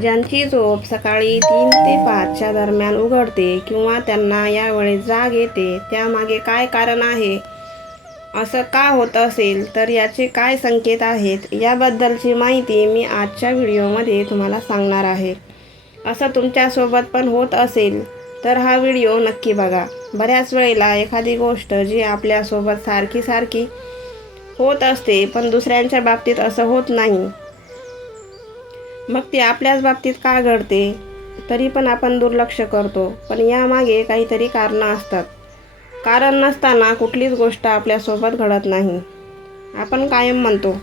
ज्यांची झोप सकाळी तीन ते पाचच्या दरम्यान उघडते किंवा त्यांना यावेळी जाग येते त्यामागे काय कारण आहे? असं का होत असेल? तर याचे काय संकेत आहेत? याबद्दलची माहिती मी आजच्या व्हिडिओमध्ये तुम्हाला सांगणार आहे. असं तुमच्यासोबत पण होत असेल तर हा व्हिडिओ नक्की बघा. बऱ्याच वेळेला एखादी गोष्ट जी आपल्यासोबत सारखी सारखी होत असते पण दुसऱ्यांच्या बाबतीत असं होत नाही. मग ते आपल्याच बाबतीत का घडते? तरी पण आपण दुर्लक्ष करतो. पण यामागे काहीतरी कारणं असतात. कारण नसताना कुठलीच गोष्ट आपल्यासोबत घडत नाही. आपण कायम म्हणतो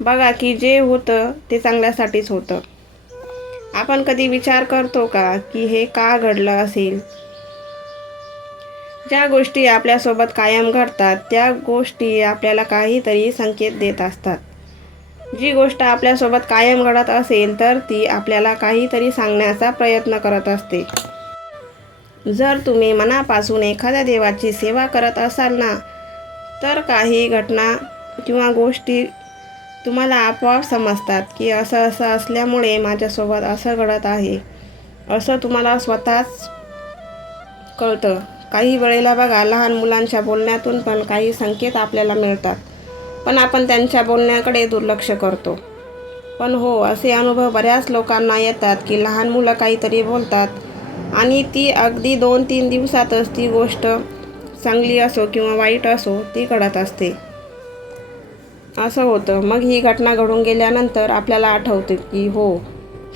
बघा की जे होतं ते चांगल्यासाठीच होतं. आपण कधी विचार करतो का की हे का घडलं असेल? ज्या गोष्टी आपल्यासोबत कायम घडतात त्या गोष्टी आपल्याला काहीतरी संकेत देत असतात. जी गोष्ट आपल्यासोबत कायम घडत असेल तर ती आपल्याला काहीतरी सांगण्याचा प्रयत्न करत असते. जर तुम्ही मनापासून एखाद्या देवाची सेवा करत असाल ना तर काही घटना किंवा गोष्टी तुम्हाला आपोआप समजतात की असं असं असल्यामुळे माझ्यासोबत असं घडत आहे. असं तुम्हाला स्वतःच कळतं. काही वेळेला बघा लहान मुलांच्या बोलण्यातून पण काही संकेत आपल्याला मिळतात. पण आपण त्यांच्या बोलण्याकडे दुर्लक्ष करतो. पण हो असे अनुभव बऱ्याच लोकांना येतात की लहान मुलं काहीतरी बोलतात आणि ती अगदी दोन तीन दिवसातच ती गोष्ट चांगली असो किंवा वाईट असो ती घडत असते. असं होतं. मग ही घटना घडून गेल्यानंतर आपल्याला आठवते की हो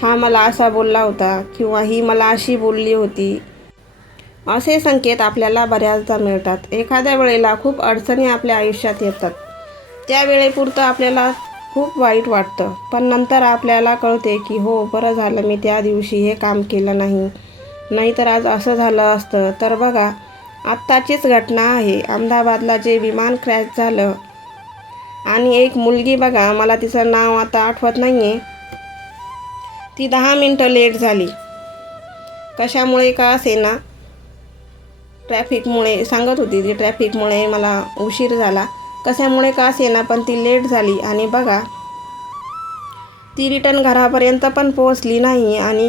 हा मला असा बोलला होता किंवा ही मला अशी बोलली होती. असे संकेत आपल्याला बऱ्याचदा मिळतात. एखाद्या वेळेला खूप अडचणी आपल्या आयुष्यात येतात. त्यावेळेपुरतं आपल्याला खूप वाईट वाटतं. पण नंतर आपल्याला कळते की हो बरं झालं मी त्या दिवशी हे काम केलं नाही. नाहीतर आज असं झालं असतं. तर बघा आत्ताचीच घटना आहे. अहमदाबादला जे विमान क्रॅश झालं आणि एक मुलगी बघा मला तिचं नाव आता आठवत नाही आहे ती दहा मिनटं लेट झाली. कशामुळे का असेना? ट्रॅफिकमुळे सांगत होती ती ट्रॅफिकमुळे मला उशीर झाला. कशामुळे का सेना पण ती लेट झाली आणि बघा ती रिटर्न घरापर्यंत पण पोहोचली नाही आणि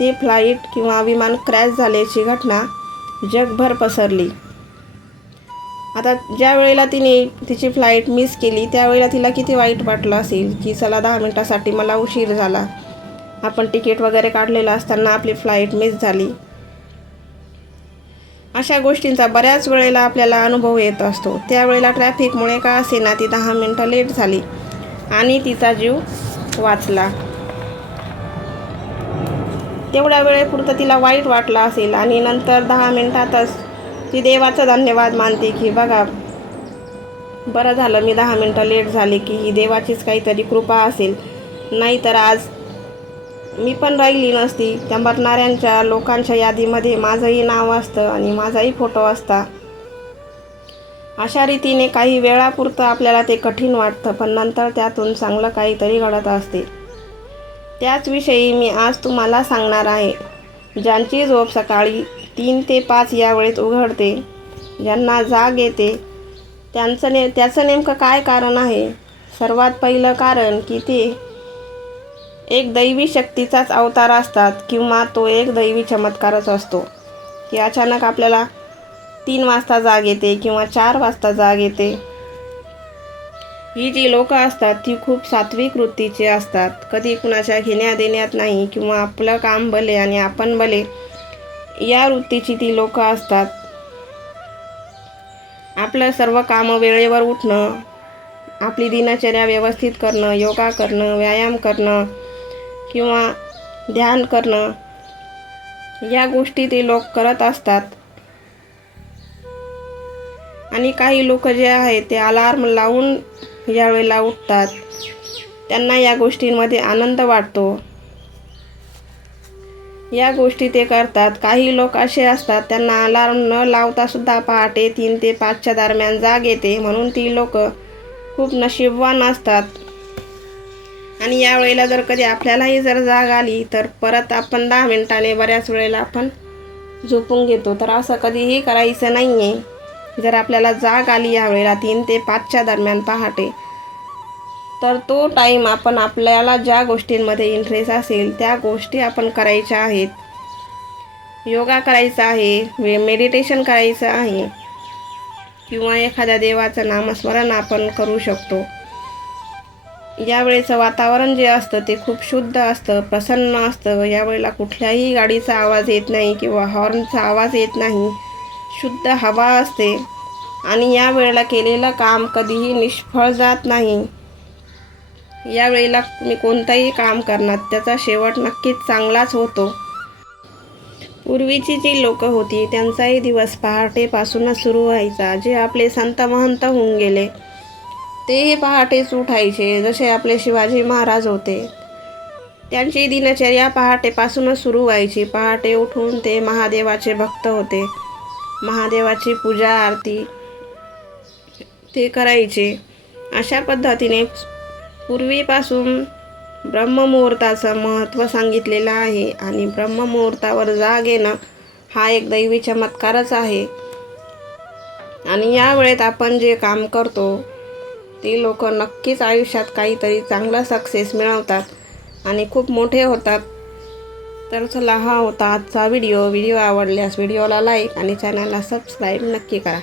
ते फ्लाईट किंवा विमान क्रॅश झाल्याची घटना जगभर पसरली. आता ज्या वेळेला तिने तिची फ्लाईट मिस केली त्यावेळेला तिला किती वाईट वाटलं असेल की चला दहा मिनटासाठी मला उशीर झाला. आपण तिकीट वगैरे काढलेलं असताना आपली फ्लाईट मिस झाली. अशा गोष्टींचा बऱ्याच वेळेला आपल्याला अनुभव येत असतो. त्यावेळेला ट्रॅफिकमुळे का असेना ती दहा मिनटं लेट झाली आणि तिचा जीव वाचला. तेवढ्या वेळेपुरतं तिला वाईट वाटलं असेल आणि नंतर दहा मिनटातच ती देवाचं धन्यवाद मानते की बघा बरं झालं मी दहा मिनटं लेट झाली की ही देवाचीच काहीतरी कृपा असेल. नाहीतर आज मी पण राहिली नसती. त्या मरणाऱ्यांच्या लोकांच्या यादीमध्ये माझंही नाव असतं आणि माझाही फोटो असता. अशा रीतीने काही वेळापुरतं आपल्याला ते कठीण वाटतं पण नंतर त्यातून चांगलं काहीतरी घडत असते. त्याचविषयी मी आज तुम्हाला सांगणार आहे. ज्यांची झोप सकाळी तीन ते पाच या वेळेत उघडते ज्यांना जाग येते त्यांचं ने त्याचं नेमकं काय कारण आहे? सर्वात पहिलं कारण की ते एक दैवी शक्तीचाच अवतार असतात किंवा तो एक दैवी चमत्कारच असतो. की अचानक आपल्याला तीन वाजता जाग येते किंवा चार वाजता जाग येते. ही जी लोकं असतात ती खूप सात्विक वृत्तीची असतात. कधी कुणाच्या घेण्या देण्यात नाही किंवा आपलं काम भले आणि आपण भले या वृत्तीची ती लोकं असतात. आपलं सर्व कामं वेळेवर उठणं आपली दिनचर्या व्यवस्थित करणं योगा करणं व्यायाम करणं किंवा ध्यान करणं या गोष्टी ते लोक करत असतात. आणि काही लोक जे आहेत ते अलार्म लावून यावेळेला उठतात. त्यांना या गोष्टींमध्ये आनंद वाटतो. या गोष्टी ते करतात. काही लोक असे असतात त्यांना अलार्म न लावता सुद्धा पहाटे तीन ते पाचच्या दरम्यान जाग येते. म्हणून ती लोक खूप नशीबवान असतात. आणि या वेळेला जर कधी आपल्यालाही जर जाग आली तर परत आपण दहा मिनटाने बऱ्याच वेळेला आपण झोपून घेतो. तर असं कधीही करायचं नाही आहे जर आपल्याला जाग आली यावेळेला तीन ते पाचच्या दरम्यान पहाटे तर तो टाईम आपण आपल्याला ज्या गोष्टींमध्ये इंटरेस्ट असेल त्या गोष्टी आपण करायच्या आहेत. योगा करायचा आहे वे मेडिटेशन करायचं आहे किंवा एखाद्या देवाचं नामस्मरण आपण करू शकतो. यावेळेचं वातावरण जे असतं ते खूप शुद्ध असतं प्रसन्न असतं. यावेळेला कुठल्याही गाडीचा आवाज येत नाही किंवा हॉर्नचा आवाज येत नाही. शुद्ध हवा असते. आणि या वेळेला केलेलं काम कधीही निष्फळ जात नाही. यावेळेला तुम्ही कोणतंही काम करणार त्याचा शेवट नक्कीच चांगलाच होतो. पूर्वीची जी लोकं होती त्यांचाही दिवस पहाटेपासूनच सुरू व्हायचा. जे आपले संत महंत होऊन गेले तेही पहाटेच उठायचे जसे आपले शिवाजी महाराज होते. त्यांची दिनचर्या पहाटेपासूनच सुरू व्हायची. पहाटे उठून ते महादेवाचे भक्त होते. महादेवाची पूजा आरती ते करायचे. अशा पद्धतीने पूर्वीपासून ब्रह्ममुहूर्ताचं महत्त्व सांगितलेलं आहे आणि ब्रह्ममुहूर्तावर जाग येणं हा एक दैवी चमत्कारच आहे. आणि या वेळेत आपण जे काम करतो ती लोक नक्कीच आयुष्यात काहीतरी चांगला सक्सेस मिळवतात. आणि खूप मोठे होतात. तर चला हा होता आजचा व्हिडिओ व्हिडिओ आवडल्यास व्हिडिओला लाईक आणि चॅनलला सबस्क्राईब नक्की करा.